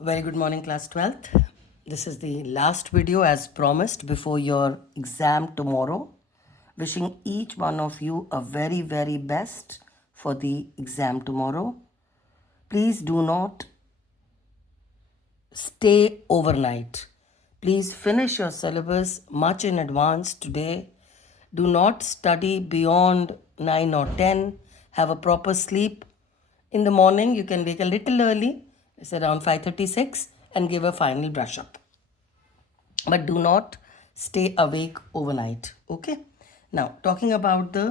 Very good morning, class 12th. This is the last video as promised before your exam tomorrow. Wishing each one of you a very, very best for the exam tomorrow. Please do not stay overnight. Please finish your syllabus much in advance today. Do not study beyond 9 or 10. Have a proper sleep. In the morning, you can wake a little early, it's around 5:36, and give a final brush up. But do not stay awake overnight. Okay? Now, talking about the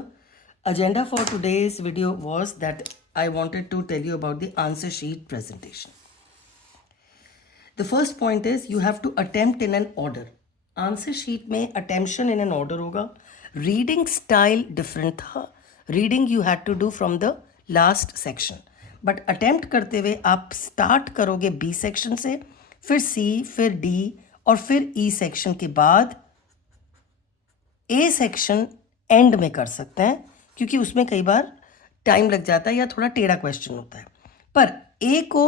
agenda for today's video was that I wanted to tell you about the answer sheet presentation. The first point is you have to attempt in an order. Answer sheet में attempted in an order होगा. Reading style different था. Reading you had to do from the last section, but attempt करते हुए आप start करोगे B section से, फिर सी, फिर डी और फिर ई सेक्शन के बाद ए सेक्शन एंड में कर सकते हैं, क्योंकि उसमें कई बार टाइम लग जाता है या थोड़ा टेढ़ा क्वेश्चन होता है. पर ए को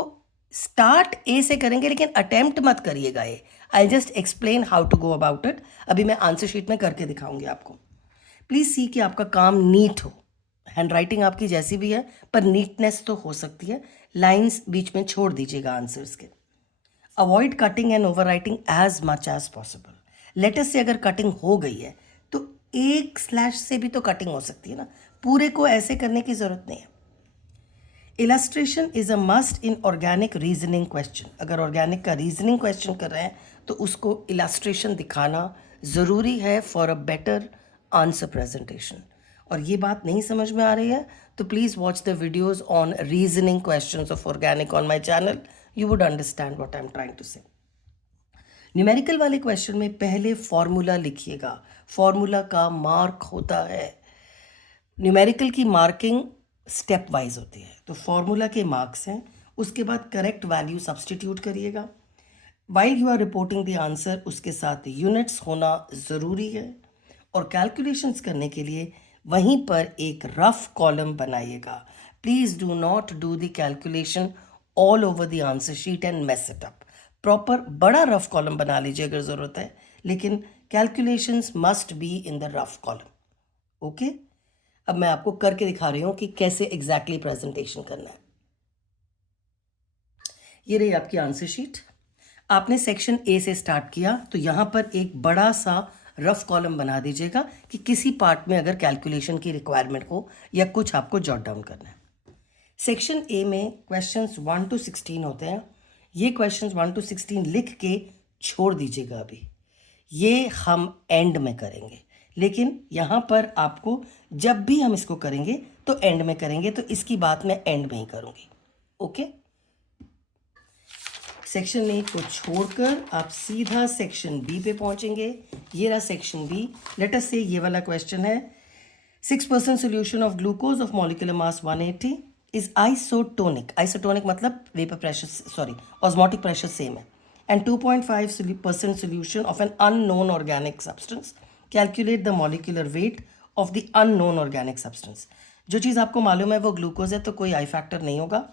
स्टार्ट ए से करेंगे, लेकिन अटेम्प्ट मत करिएगा ए. I just explain how to go about it. अभी मैं आंसर शीट में करके दिखाऊंगी आपको. प्लीज़ सी कि आपका काम नीट हो. हैंड राइटिंग आपकी जैसी भी है, पर नीटनेस तो हो सकती है. लाइन्स बीच में छोड़ दीजिएगा आंसर्स के. Avoid cutting and over writing as much as possible. Latest से अगर कटिंग हो गई है तो एक स्लैश से भी तो कटिंग हो सकती है ना. पूरे को ऐसे करने की ज़रूरत नहीं है. Illustration is a must in organic reasoning question. अगर ऑर्गेनिक का रीजनिंग क्वेश्चन कर रहे हैं तो उसको इलस्ट्रेशन दिखाना ज़रूरी है for a better answer presentation. और ये बात नहीं समझ में आ रही है तो please watch the videos on reasoning questions of organic on my channel. You would understand what I am trying to say. Numerical वाले क्वेश्चन में पहले फॉर्मूला लिखिएगा. फॉर्मूला का मार्क होता है. न्यूमेरिकल की मार्किंग स्टेप वाइज होती है, तो फॉर्मूला के मार्क्स हैं. उसके बाद करेक्ट वैल्यू सब्सटीट्यूट करिएगा. While you are reporting the answer उसके साथ यूनिट्स होना ज़रूरी है. और कैलकुलेशंस करने के लिए वहीं पर एक रफ कॉलम बनाइएगा. Please do not do the calculation all over the answer sheet and mess it up. Proper बड़ा रफ कॉलम बना लीजिए अगर ज़रूरत है, लेकिन calculations must be in the rough column. Okay, अब मैं आपको करके दिखा रही हूँ कि कैसे एग्जैक्टली प्रेजेंटेशन करना है. ये रही आपकी आंसर शीट. आपने सेक्शन ए से स्टार्ट किया तो यहाँ पर एक बड़ा सा रफ कॉलम बना दीजिएगा कि किसी पार्ट में अगर कैलकुलेशन की रिक्वायरमेंट हो या कुछ आपको जॉट डाउन करना है. सेक्शन ए में क्वेश्चंस 1 to 16 होते हैं. ये क्वेश्चंस 1 to 16 लिख के छोड़ दीजिएगा. अभी ये हम एंड में करेंगे, लेकिन यहाँ पर आपको जब भी हम इसको करेंगे तो एंड में करेंगे, तो इसकी बात मैं एंड में ही करूँगी. ओके, सेक्शन ए को छोड़कर आप सीधा सेक्शन बी पे पहुंचेंगे. ये रहा सेक्शन बी. लेट अस से ये वाला क्वेश्चन है. 6% solution of glucose of molecular mass 180 is isotonic. Isotonic मतलब vapour pressure, osmotic pressure same है. And 2.5% solution of an unknown organic substance. Calculate the molecular weight of the unknown organic substance. जो चीज़ आपको मालूम है वो glucose है तो कोई आई फैक्टर नहीं होगा.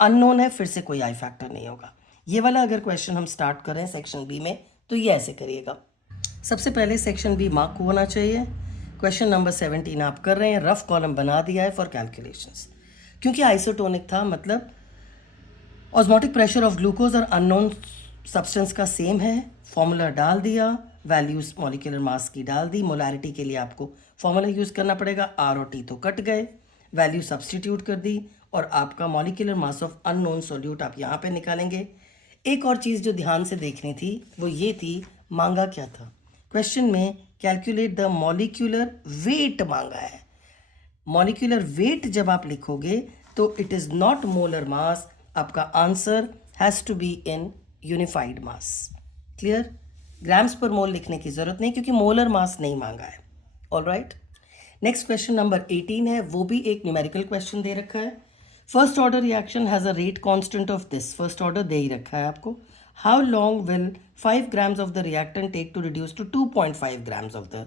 अननोन है फिर से कोई आई फैक्टर नहीं होगा. ये वाला अगर क्वेश्चन हम स्टार्ट करें सेक्शन बी में तो ये ऐसे करिएगा. सबसे पहले सेक्शन बी मार्क होना चाहिए. क्वेश्चन नंबर 17 आप कर रहे हैं. रफ कॉलम बना दिया है फॉर कैलकुलेशंस. क्योंकि आइसोटोनिक था मतलब ऑस्मोटिक प्रेशर ऑफ ग्लूकोज और अननोन सब्सटेंस का सेम है. फॉर्मूला डाल दिया, वैल्यूज मॉलिक्यूलर मास की डाल दी. मोलैरिटी के लिए आपको फॉर्मूला यूज़ करना पड़ेगा. आर और टी तो कट गए, वैल्यू सब्सटीट्यूट कर दी और आपका molecular mass of unknown solute आप यहाँ पे निकालेंगे. एक और चीज़ जो ध्यान से देखनी थी वो ये थी, मांगा क्या था क्वेश्चन में. कैलकुलेट द मॉलिक्यूलर वेट मांगा है. मॉलिक्यूलर वेट जब आप लिखोगे तो it is not molar mass. आपका answer has to be in unified mass. Clear? Grams per mole लिखने की ज़रूरत नहीं क्योंकि मोलर मास नहीं मांगा है. All right, next question number 18 है. वो भी एक न्यूमेरिकल क्वेश्चन दे रखा है. First order reaction has a rate constant of this. First order दे ही रखा है आपको. How long will 5 grams of the reactant take to reduce to 2.5 grams of the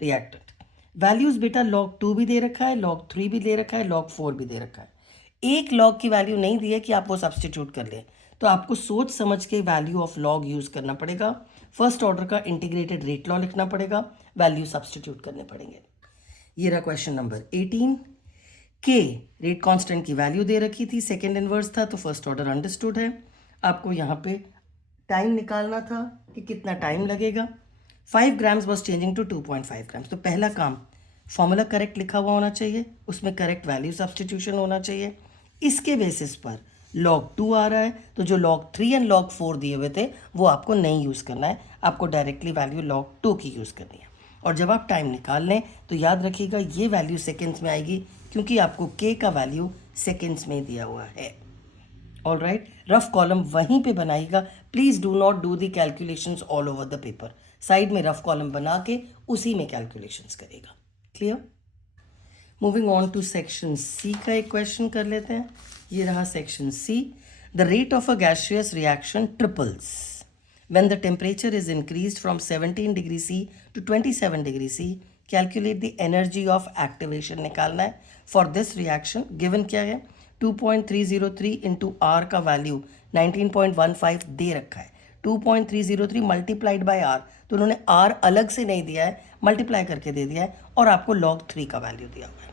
reactant. Values बेटा log 2 भी दे रखा है, log 3 भी दे रखा है, log 4 भी दे रखा है. एक लॉग की वैल्यू नहीं दी है कि आप वो सब्सटीट्यूट कर लें, तो आपको सोच समझ के वैल्यू ऑफ लॉग यूज़ करना पड़ेगा। फर्स्ट ऑर्डर का इंटीग्रेटेड रेट लॉ लिखना पड़ेगा, वैल्यू सब्सटीट्यूट करने पड़ेंगे। ये रहा क्वेश्चन नंबर 18। के रेट कांस्टेंट की वैल्यू दे रखी थी, सेकेंड इनवर्स था, तो फर्स्ट ऑर्डर अंडरस्टूड है। आपको यहाँ पे टाइम निकालना था कि कितना टाइम लगेगा। 5 grams was changing to 2.5 grams. तो पहला काम, फॉर्मूला करेक्ट लिखा हुआ होना चाहिए, उसमें करेक्ट वैल्यू सब्सटीट्यूशन होना चाहिए। इसके बेसिस पर log 2 आ रहा है, तो जो log 3 एंड log 4 दिए हुए थे वो आपको नहीं यूज़ करना है, आपको डायरेक्टली वैल्यू log 2 की यूज़ करनी है। और जब आप टाइम निकाल लें तो याद रखिएगा ये वैल्यू सेकेंड्स में आएगी, क्योंकि आपको k का वैल्यू सेकेंड्स में दिया हुआ है। ऑल राइट, रफ कॉलम वहीं पे बनाइएगा। Please do not do the calculations all over the paper, side में रफ कॉलम बना के उसी में कैलकुलेशंस करेगा। Clear? Moving on to section C का एक क्वेश्चन कर लेते हैं। ये रहा section C. The rate of a gaseous reaction triples when the temperature is increased from 17 degree C to 27 degree C. Calculate the energy of activation निकालना है for this reaction. Given क्या है? 2.303 into R का value 19.15 दे रखा है। 2.303 multiplied by R, तो उन्होंने R अलग से नहीं दिया है, मल्टीप्लाई करके दे दिया है, और आपको log 3 का वैल्यू दिया हुआ है।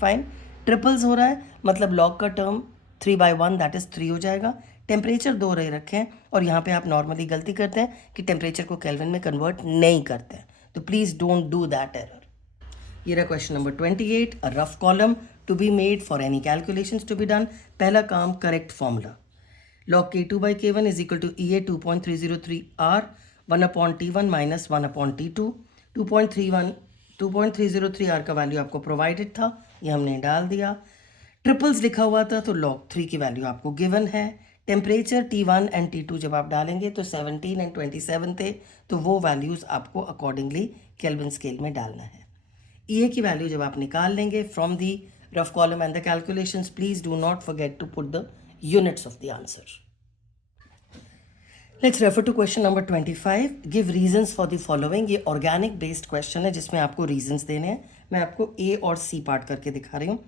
फाइन, ट्रिपल्स हो रहा है, मतलब log का टर्म 3/1 दैट इज 3 हो जाएगा। टेम्परेचर 2 रहे रखे हैं, और यहाँ पे आप नॉर्मली गलती करते हैं कि टेम्परेचर को केल्विन में कन्वर्ट नहीं करते हैं, तो please don't do that error. ये रहा question number 28। A rough column to be made for any calculations to be done. पहला काम, correct formula, log K2/K1 is equal to EA 2.303 R 1/T1 minus 1/T2। 2.303 R का value आपको provided था, ये हमने डाल दिया। ट्रिपल्स लिखा हुआ था, तो log 3 की वैल्यू आपको गिवन है। टेम्परेचर T1 एंड T2 जब आप डालेंगे तो 17 एंड 27 थे, तो वो वैल्यूज़ आपको अकॉर्डिंगली केल्विन स्केल में डालना है। EA की वैल्यू जब आप निकाल लेंगे from the rough column and the calculations, please do not forget to put the units of the answer. Let's refer to question number 25। Give reasons for the following. ये organic based question है जिसमें आपको reasons देने हैं। मैं आपको ए और C part करके दिखा रही हूँ।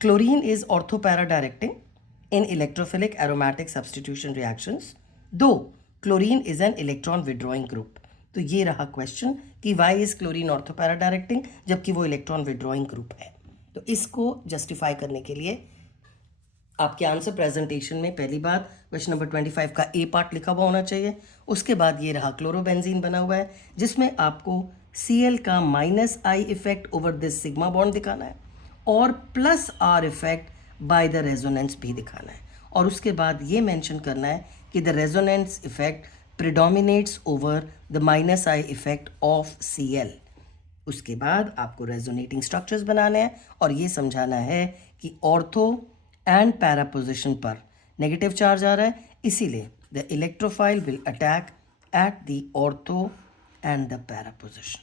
Chlorine is ortho para directing in electrophilic aromatic substitution reactions, though chlorine is an electron withdrawing group. तो ये रहा क्वेश्चन कि why is chlorine orthopara directing जबकि वो इलेक्ट्रॉन विड्रॉइंग ग्रुप है। तो इसको जस्टिफाई करने के लिए आपके आंसर प्रेजेंटेशन में पहली बात क्वेश्चन नंबर 25 का ए पार्ट लिखा हुआ होना चाहिए। उसके बाद ये रहा क्लोरोबेंजीन बना हुआ है, जिसमें आपको Cl का -I effect over this sigma bond दिखाना है, और +R effect by the resonance भी दिखाना है, और उसके बाद ये मेंशन करना है कि the resonance effect predominates over the -I effect of Cl। उसके बाद आपको रेजोनेटिंग स्ट्रक्चर्स बनाने हैं, और ये समझाना है कि ऑर्थो एंड पैरा पोजिशन पर नेगेटिव चार्ज आ रहा है, इसीलिए the electrophile will attack at the ortho and the para position.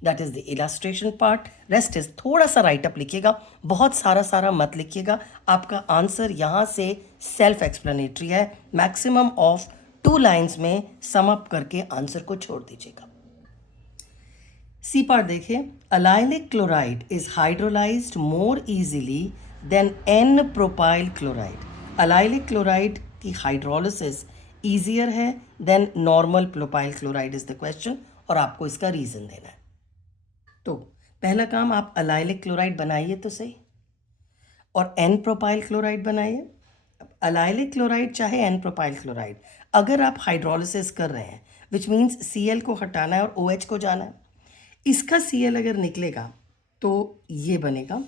That is the illustration part. Rest is थोड़ा सा राइटअप लिखिएगा, बहुत सारा मत लिखिएगा। आपका आंसर यहाँ से सेल्फ एक्सप्लेनेटरी है। मैक्सिमम ऑफ 2 लाइन्स में सम अप करके आंसर को छोड़ दीजिएगा। सी पार्ट देखिए, allylic chloride is hydrolysed more easily than n propyl chloride. Allylic chloride की हाइड्रोलिसिस ईजियर है than normal propyl chloride is the question, और आपको इसका रीजन देना है। तो पहला काम, आप अलाइलिक क्लोराइड बनाइए तो सही, और एन प्रोपाइल क्लोराइड बनाइए। अलाइलिक क्लोराइड चाहे एन प्रोपाइल क्लोराइड, अगर आप हाइड्रोलिसिस कर रहे हैं विच मीन्स Cl को हटाना है और OH को जाना है, इसका Cl अगर निकलेगा तो ये बनेगा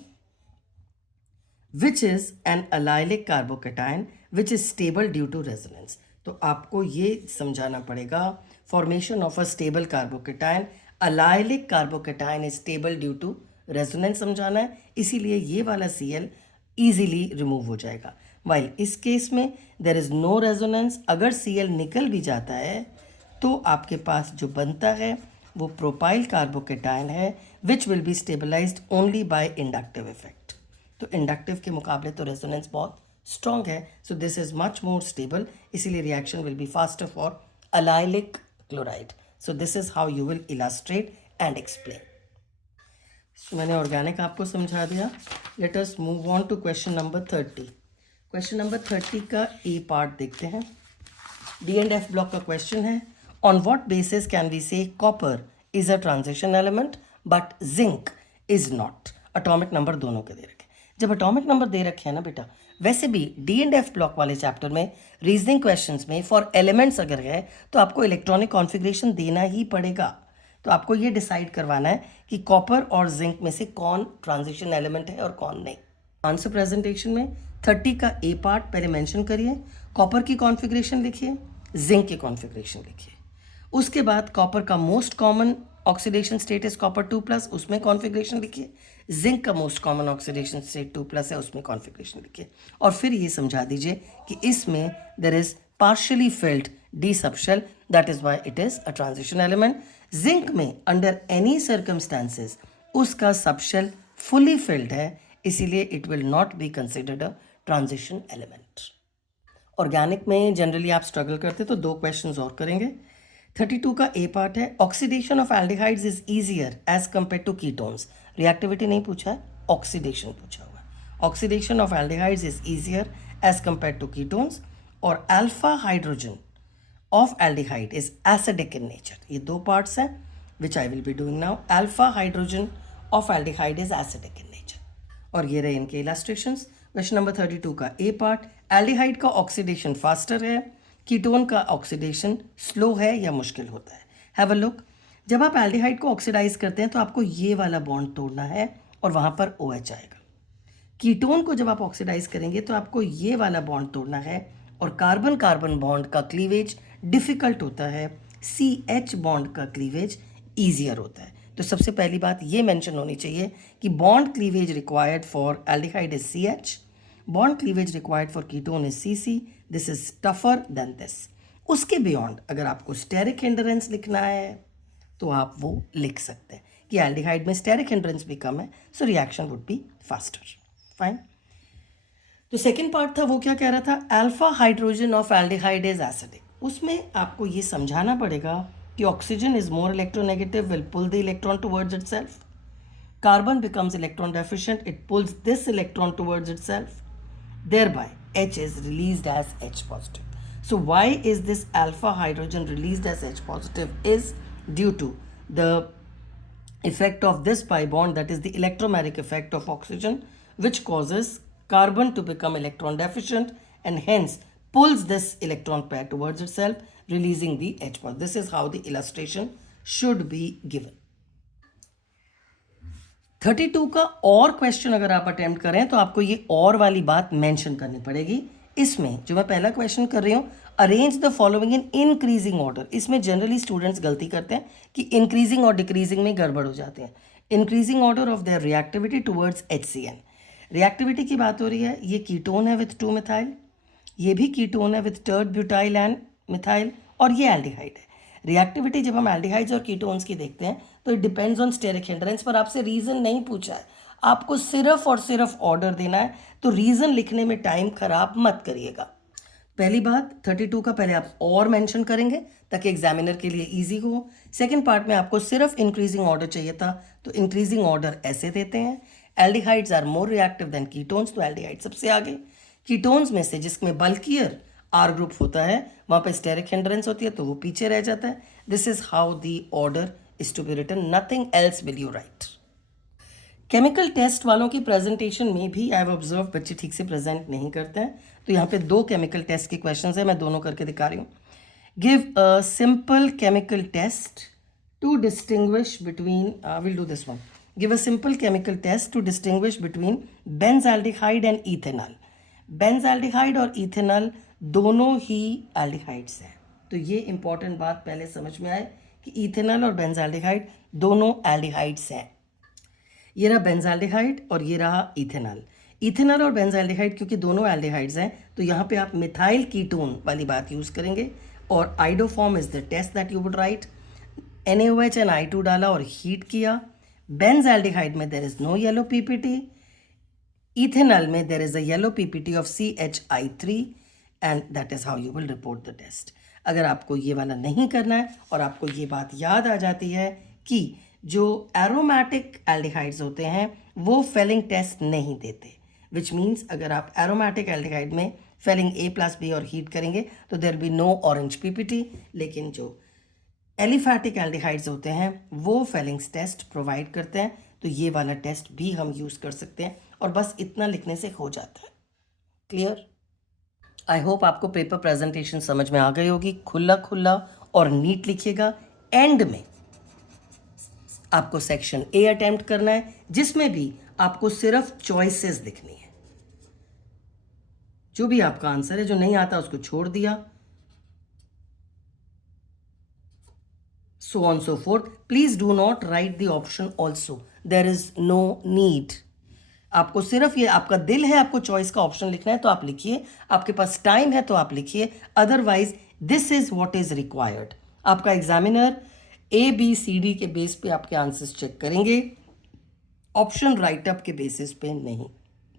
which is an allylic carbocation which is stable due to resonance. तो आपको ये समझाना पड़ेगा formation of a stable carbocation, allylic carbocation is stable due to resonance समझाना है, इसीलिए ये वाला Cl इजीली रिमूव हो जाएगा। वाइल इस केस में देयर इज नो रेजोनेंस, अगर Cl निकल भी जाता है तो आपके पास जो बनता है वो प्रोपाइल कार्बोकेटाइन है which will be stabilized only by inductive effect. तो इंडक्टिव के मुकाबले तो रेजोनेंस बहुत स्ट्रॉन्ग है, so this is much more stable, इसीलिए reaction will be faster for allylic chloride. So this is how you will illustrate and explain. So मैंने organic आपको समझा दिया। Let us move on to question number 30. Question number 30 का A part देखते हैं। D and F block का question है, on what basis can we say copper is a transition element but zinc is not. Atomic number दोनों के दे रखे। जब atomic number दे रखे हैं ना बेटा, वैसे भी डी एंड एफ ब्लॉक वाले चैप्टर में रीजनिंग क्वेश्चंस में फॉर एलिमेंट्स अगर है तो आपको इलेक्ट्रॉनिक कॉन्फ़िगरेशन देना ही पड़ेगा। तो आपको ये डिसाइड करवाना है कि कॉपर और जिंक में से कौन ट्रांजिशन एलिमेंट है और कौन नहीं। आंसर प्रेजेंटेशन में 30 का ए पार्ट पहले मेंशन करिए, कॉपर की कॉन्फ़िगरेशन लिखिए, जिंक की कॉन्फ़िगरेशन लिखिए। उसके बाद कॉपर का most common oxidation state is copper 2+, उसमें कॉन्फ़िगरेशन लिखिए। जिंक का मोस्ट कॉमन ऑक्सीडेशन स्टेट 2+ है, उसमें कॉन्फ़िगरेशन लिखिए। और फिर ये समझा दीजिए कि इसमें there is partially filled d subshell, that is why it is a transition element. Zinc में अंडर एनी सर्कमस्टांसेस उसका सबशेल फुली फिल्ड है, इसीलिए it will not be considered a transition element. Organic में जनरली आप struggle करते तो 2 questions और करेंगे। 32 का ए पार्ट है, oxidation of aldehydes is easier as compare to ketones. Reactivity नहीं पूछा है, ऑक्सीडेशन पूछा हुआ है। Oxidation of aldehydes is easier as compare to ketones, और alpha hydrogen of aldehyde is acidic in nature. ये 2 पार्ट्स हैं which I will be doing now. Alpha hydrogen of aldehyde is acidic in nature. और ये रहे इनके illustrations. Question number 32 का A part, aldehyde का oxidation faster है, ketone का ऑक्सीडेशन स्लो है या मुश्किल होता है। Have a look. जब आप एल्डिहाइड को ऑक्सीडाइज करते हैं तो आपको ये वाला बॉन्ड तोड़ना है और वहाँ पर OH आएगा। कीटोन को जब आप ऑक्सीडाइज करेंगे तो आपको ये वाला बॉन्ड तोड़ना है और कार्बन कार्बन बॉन्ड का क्लीवेज डिफ़िकल्ट होता है, CH बॉन्ड का क्लीवेज ईजियर होता है। तो सबसे पहली बात ये मेंशन होनी चाहिए कि bond cleavage required for aldehyde is CH, bond cleavage required for ketone is CC। This is tougher than this. उसके बियॉन्ड अगर आपको स्टेरिक हिंडरेंस लिखना है तो आप वो लिख सकते हैं कि एल्डिहाइड में स्टेरिक हिंडरेंस भी कम है, so reaction would be faster. Fine. तो सेकेंड पार्ट था, वो क्या कह रहा था, alpha hydrogen of aldehyde is acidic. उसमें आपको ये समझाना पड़ेगा कि oxygen is more electronegative, will pull the electron towards itself. Carbon becomes electron deficient, it pulls this electron towards itself. Thereby, H is released as H positive. So why is this alpha hydrogen released as H positive is due to the effect of this pi bond, that is the electromeric effect of oxygen, which causes carbon to become electron deficient and hence pulls this electron pair towards itself, releasing the H positive. This is how the illustration should be given. 32 का और question अगर आप attempt करें तो आपको ये और वाली बात मेंशन करनी पड़ेगी। इसमें जो मैं पहला क्वेश्चन कर रही हूँ, arrange the following in increasing order. इसमें जनरली स्टूडेंट्स गलती करते हैं कि इंक्रीजिंग और डिक्रीजिंग में गड़बड़ हो जाते हैं। Increasing order of their reactivity towards HCN। Reactivity की बात हो रही है, ये कीटोन है विथ 2 मिथाइल, ये भी कीटोन है विथ टर्ड ब्यूटाइल एंड मिथाइल, और ये एल्डिहाइड है। रिएक्टिविटी जब हम एल्डिहाइड्स और कीटोन्स की देखते हैं तो it depends on steric hindrance, पर आपसे रीज़न नहीं पूछा है, आपको सिर्फ और सिर्फ ऑर्डर देना है, तो रीज़न लिखने में टाइम खराब मत करिएगा। पहली बात 32 का पहले आप और मेंशन करेंगे ताकि एग्जामिनर के लिए इजी हो। सेकंड पार्ट में आपको सिर्फ इंक्रीजिंग ऑर्डर चाहिए था, तो इंक्रीजिंग ऑर्डर ऐसे देते हैं, aldehydes are more reactive than ketones, तो एल्डिहाइड सबसे आगे। कीटोन्स में से जिसमें बल्कियर R ग्रुप होता है वहाँ पे स्टेरिक हिंड्रेंस होती है तो वो पीछे रह जाता है। This is how the order is to be written, nothing else will you write. Chemical test वालों की प्रेजेंटेशन में भी आई हैव ऑब्जर्व बच्चे ठीक से प्रेजेंट नहीं करते हैं, तो यहाँ पे 2 केमिकल टेस्ट के क्वेश्चंस है, मैं दोनों करके दिखा रही हूँ। Give a simple chemical test to distinguish between, will do this one. Give a simple chemical test to distinguish between benzaldehyde and ethanol. Benzaldehyde और इथेनॉल दोनों ही एल्डिहाइड्स हैं, तो ये इंपॉर्टेंट बात पहले समझ में आए कि इथेनॉल और बेंजल्डिहाइड दोनों एल्डिहाइड्स हैं। ये रहा बेंजल्डिहाइड और ये रहा इथेनॉल। इथेनॉल और बेंजल्डिहाइड क्योंकि दोनों एल्डिहाइड्स हैं तो यहाँ पे आप मिथाइल कीटोन वाली बात यूज़ करेंगे, और iodoform is the test that you would write. NaOH and I2 डाला और हीट किया। बेंजल्डिहाइड में there is no yellow PPT, ethanol में there is a yellow PPT of CHI3 and that is how you will report the test. अगर आपको ये वाला नहीं करना है और आपको ये बात याद आ जाती है कि जो एरोमेटिक एल्डिहाइड्स होते हैं वो फेलिंग टेस्ट नहीं देते, विच मीन्स अगर आप एरोमेटिक एल्डिहाइड में फेलिंग A+B और हीट करेंगे तो there be no orange PPT, लेकिन जो एलिफैटिक एल्डिहाइड्स होते हैं वो फेलिंग्स टेस्ट प्रोवाइड करते हैं, तो ये वाला टेस्ट भी हम यूज़ कर सकते हैं और बस इतना लिखने से हो जाता है। क्लियर? आई होप आपको पेपर प्रेजेंटेशन समझ में आ गई होगी। खुला खुला और नीट लिखिएगा। एंड में आपको सेक्शन A अटेम्प्ट करना है, जिसमें भी आपको सिर्फ चॉइसेस दिखनी है। जो भी आपका आंसर है, जो नहीं आता उसको छोड़ दिया, so on so forth. Please do not write the option also. There is no need. आपको सिर्फ ये आपका दिल है आपको चॉइस का ऑप्शन लिखना है तो आप लिखिए, आपके पास टाइम है तो आप लिखिए, otherwise this is what is required. आपका एग्जामिनर ABCD के बेस पे आपके आंसर्स चेक करेंगे, ऑप्शन राइटअप के बेसिस पे नहीं।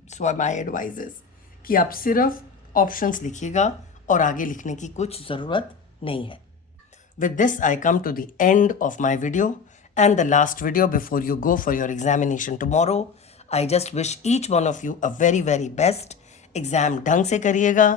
सो माय एडवाइस इज कि आप सिर्फ ऑप्शंस लिखिएगा और आगे लिखने की कुछ ज़रूरत नहीं है। With this, I come to the end of my video and the last video before you go for your examination tomorrow. I just wish each one of you a very very best. Exam ढंग से करिएगा,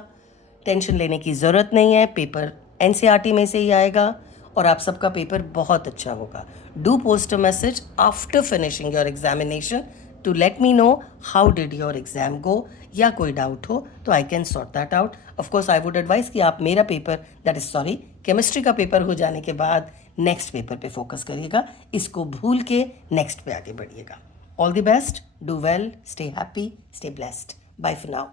tension लेने की ज़रूरत नहीं है, paper NCERT में से ही आएगा और आप सबका पेपर बहुत अच्छा होगा। Do post a message after finishing your examination to let me know how did your exam go, या कोई डाउट हो तो I can sort that out. Of course I would advise कि आप मेरा पेपर केमिस्ट्री का पेपर हो जाने के बाद नेक्स्ट पेपर पे फोकस करिएगा, इसको भूल के नेक्स्ट पे आगे बढ़िएगा। All the best, do well, stay happy, stay blessed, bye for now.